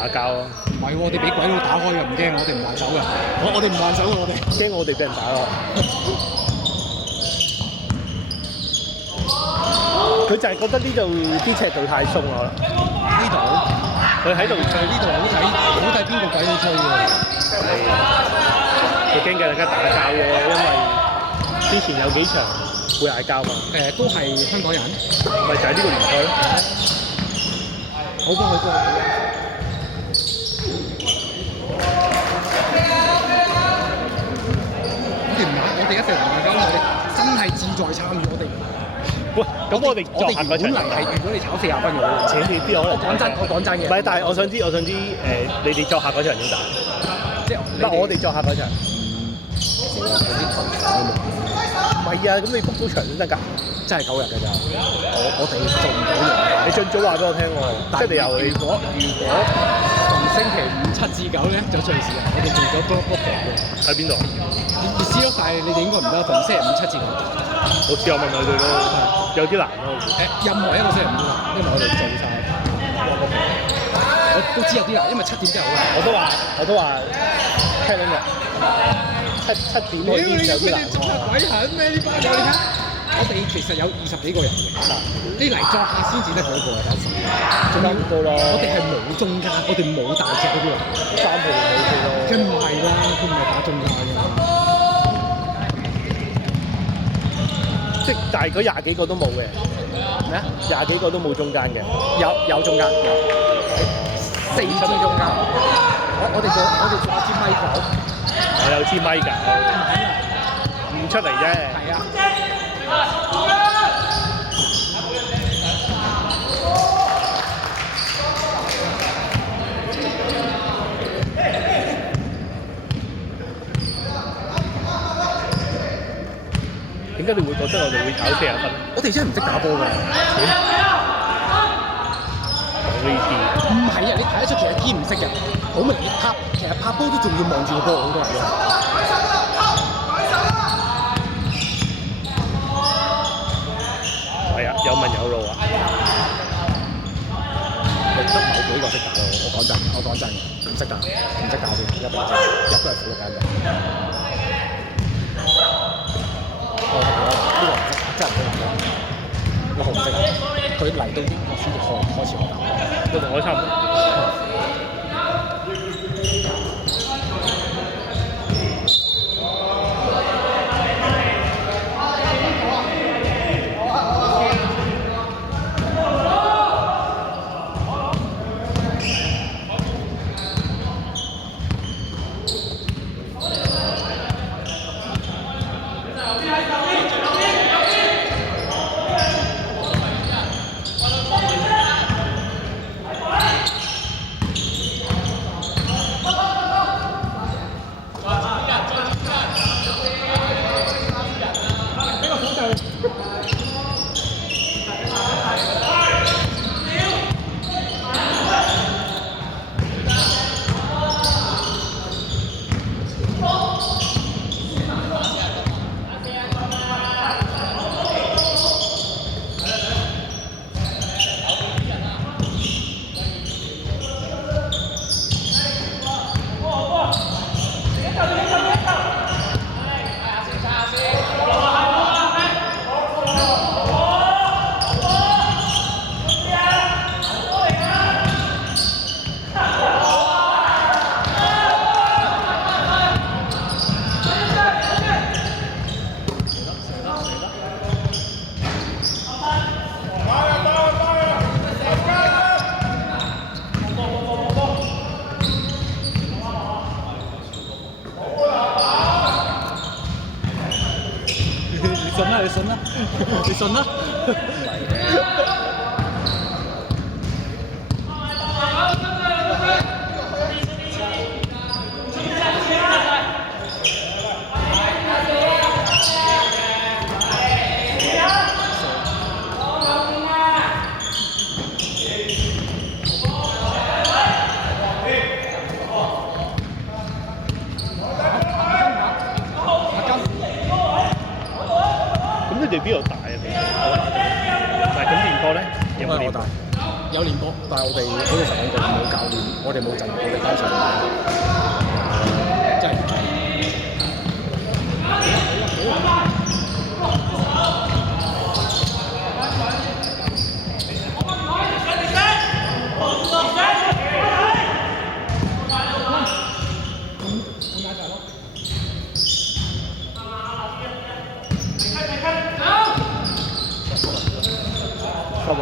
打交咯。唔係喎，我哋俾鬼佬打開嘅，唔驚，我哋唔還手嘅。我哋唔還手嘅，我哋驚我哋俾人打咯。佢就係覺得呢度啲尺度太鬆啦。呢度佢喺度就係呢度好睇邊個鬼佬吹喎。佢驚大家打交啫，因為之前有幾場會嗌交嘛。都係香港人，咪就係呢個聯賽咯。好幫佢幫佢。我哋一定唔係咁，我哋真係志在參與，我哋。喂，咁我哋作客嗰場，本嚟係如果你炒40分嘅，錢啲可能。我講真嘅。唔係，但係我想知你哋作客嗰場點打？即係我哋作客嗰場。唔係啊，咁你 book 到場先得㗎。真係9日㗎咋。我哋做唔到嘢。你盡早話俾我聽喎，即係你又如果逢星期5、7至9咧就隨時啊，我哋做咗 book 嘅。喺邊度？你試咯，但係你哋應該唔得，逢星期5、7至9。我試下問佢哋咯，有啲難咯。任何一個星期5都得，因為我哋做晒。我都知有啲難，因為7點真係好難。我都話聽緊嘅，7點嗰啲有啲難。作客鬼狠咩？呢班友你睇，我哋其實有20幾個人嘅，你嚟作客先至得嗰個啊，當時。仲有唔多咯。我哋係冇中間，我哋冇大隻嗰啲人。3號冇嘅咯。佢唔係啦，佢唔係打中間嘅。即係但係嗰20幾個都冇嘅。咩啊？20幾個都冇中間嘅。有中間，有4支中間。我哋做一支咪球。我有支咪㗎。唔出嚟啫。係啊。點解你會覺得我哋會炒40分？我哋真係唔識打波㗎。講呢啲。唔係啊，你睇得出其實堅唔識嘅，好明顯其實拍波都仲要望住個波好多人。係啊，有問有路啊。得某幾個識打咯，我講真，唔識打先，一定入都係苦力揀嘅。呢個唔識，真係唔識打。我好唔識打，佢嚟到英國先至開始學打。都同我差唔多。你信啦。咁你哋邊度大啊？但係咁練波咧，有冇練波？有練波，但係我哋好似實講句冇教練，我我哋冇陣，我哋交上真係。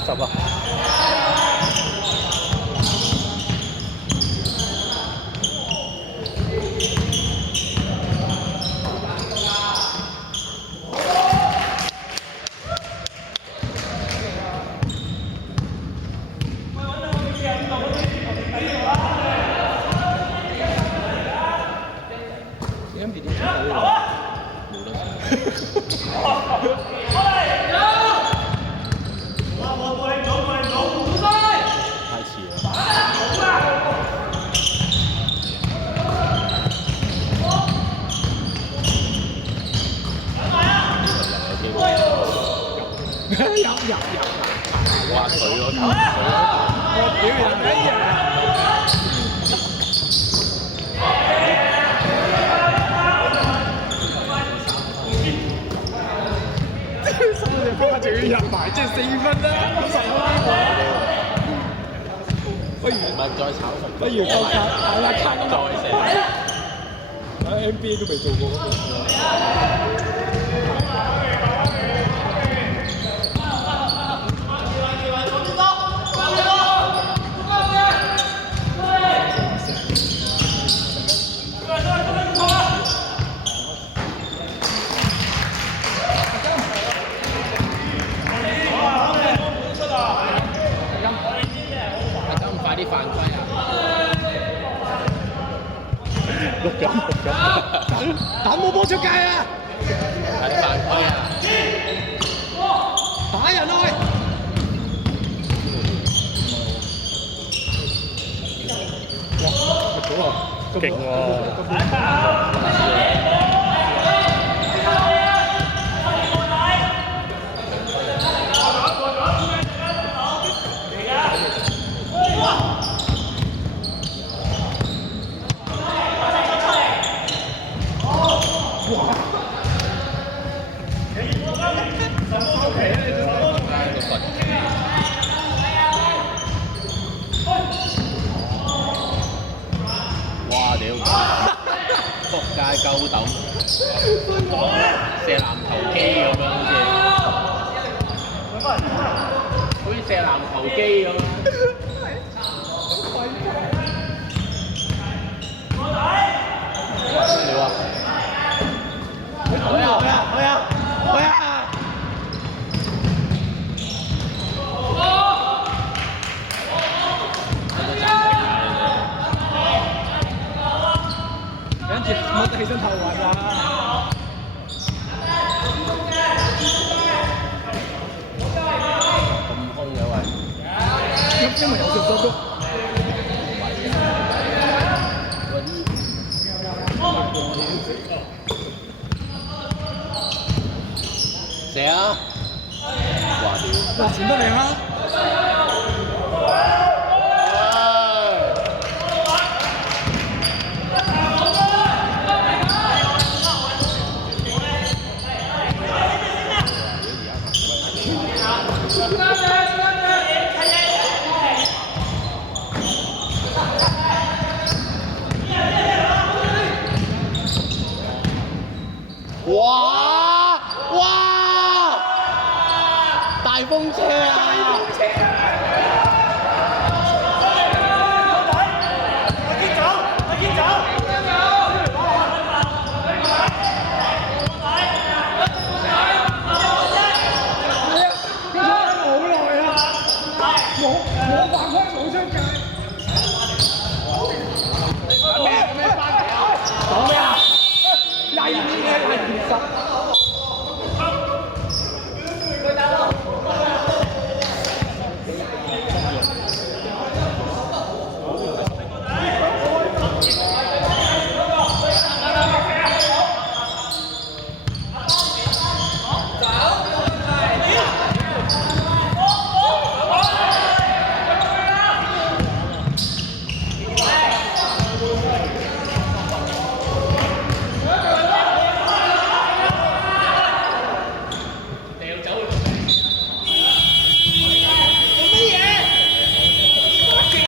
十啊！哇！佢嗰頭，屌人乜嘢？仲要入埋，即係4分啦！不如再炒熟，不如夠卡打下卡再射。喺 NBA 都未做過嗰個。打冇波出界啊！睇犯規啊！打人去！哇！勁喎！哇！屌，仆街鳩抌，射籃球機咁樣好似射籃球機咁。屌啊！跟住冇得起身頭暈啊！咁空嘅喂，因為有隻波。射啊！哇屌！哇，傳得靚啊！哇！大風車啊！